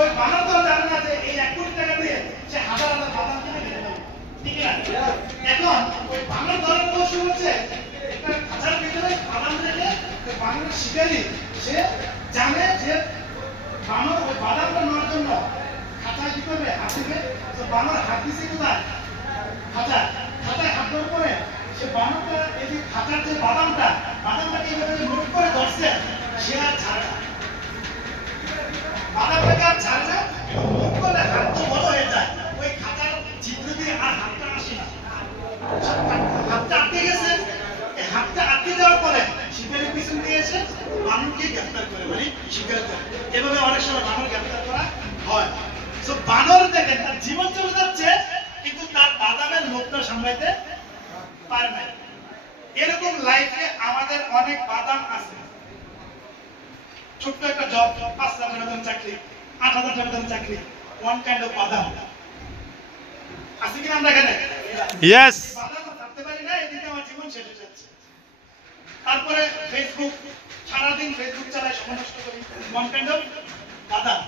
ওই বানর তো জানে না যে এই 1 কোটি টাকা দিয়ে সে হাজার হাজার বাদাম কিনে খেতে পারবে, ঠিক না? এখন ওই বানর ধরার কৌশল হচ্ছে একটা খাঁচার ভিতরে বাদাম রেখে ওই বানরের শিকারী সে জানে যে বানর ওই বাদামটা নেওয়ার জন্য খাঁচায় কি করবে, হাত দিবে। তো বানর হাত দিছে কোথায়? খাঁচায় হাত দেওয়ার পরে সে বানরটা এই যে খাঁচার যে বাদামটাকে এইভাবে নোট করে ধরছে, সে আর ছাড়ে না, বাদামটাকে আর ছাড়ে না। নোট করলে হাত তো বড় হয়ে যায়, ওই খাঁচার ছিদ্র দিয়ে আর হাতটা আসে না, হাতটা আটকে গেছে। এই হাতটা আটকে যাওয়ার পরে শিকারের পিছন দিয়ে এসে বানরকে গ্রেফতার করে, মানে শিকার করে। এভাবে অনেক সময় বানর গ্রেফতার করা হয়। তো বানর দেখেন তার জীবন চলে যাচ্ছে, কিন্তু তার বাদামের লোভটা সামলাইতে পারে না। এরকম লাইফে আমাদের অনেক বাদাম আছে। ছোট্ট একটা জব, 5,000 টাকা বেতন চাকরি, 8,000 টাকা বেতন চাকরি, ওয়ান কাইন্ড অফ বাদাম আছে কিনা আমরা এখানে? ইয়েস। বাদাম থাকতে পারি না, এদিকে আমার জীবন শেষ হয়ে যাচ্ছে। তারপরে ফেসবুক, সারাদিন ফেসবুক চালাই, সময় নষ্ট করি, ওয়ান কাইন্ড অফ বাদাম।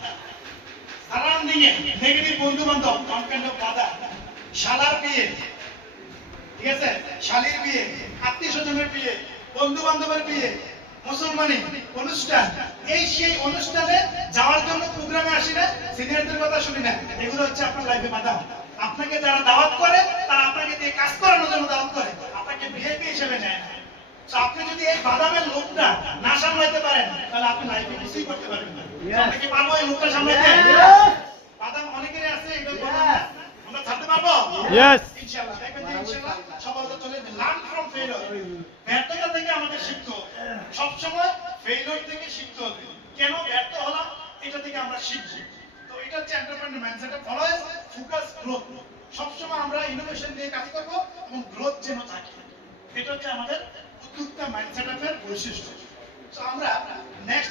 সারাদিন নেগেটিভ বন্ধু বান্ধব, ওয়ান কাইন্ড অফ বাদাম। শালার বিয়ে, ঠিক আছে, শালীর বিয়ে, আত্মীয় স্বজনের বিয়ে, বন্ধু বান্ধবের বিয়ে, মুসলমানি অনুষ্ঠান, এই সেই অনুষ্ঠানে যাওয়ার জন্য প্রোগ্রামে আসি না, সিনিয়রদের কথা শুনি না, এগুলো হচ্ছে আপনার লাইফে বাদাম। আপনাকে যারা দাওয়াত করে তারা আপনাকে দিয়ে কাজ করানোর জন্য দাওয়াত করে, আপনাকে ভিআইপি হিসেবে নেয় না। তো আপনি যদি এই বাদামের লোকটা না সামলাইতে পারেন, তাহলে আপনি লাইফে কিছুই করতে পারবেন না। আপনি কি পারবো এই লোকটা সামলাইতে? বাদাম অনেকেরই আছে, এগুলো বলবেন না, আমরা ছাড়তে পারবো? ইয়েস। ইনশাআল্লাহ, দেখবেন যে ইনশাআল্লাহ সফলতা চলে আসবে। লার্ন ফ্রম ফেলিওর, ব্যর্থতা থেকে আমাদের শিখতে হবে। সব সময় ফেলিওর থেকে শিখতে হবে। কেন ব্যর্থ হলাম, এটা থেকে আমরা শিখব। তো এটা হচ্ছে entrepreneur mindset, always focus growth. সব সময় আমরা ইনোভেশন নিয়ে কাজ করব এবং গ্রোথ যেন থাকে, এটা হচ্ছে আমাদের উদ্যোক্তা মাইন্ডসেটের বৈশিষ্ট্য। তো আমরা নেক্সট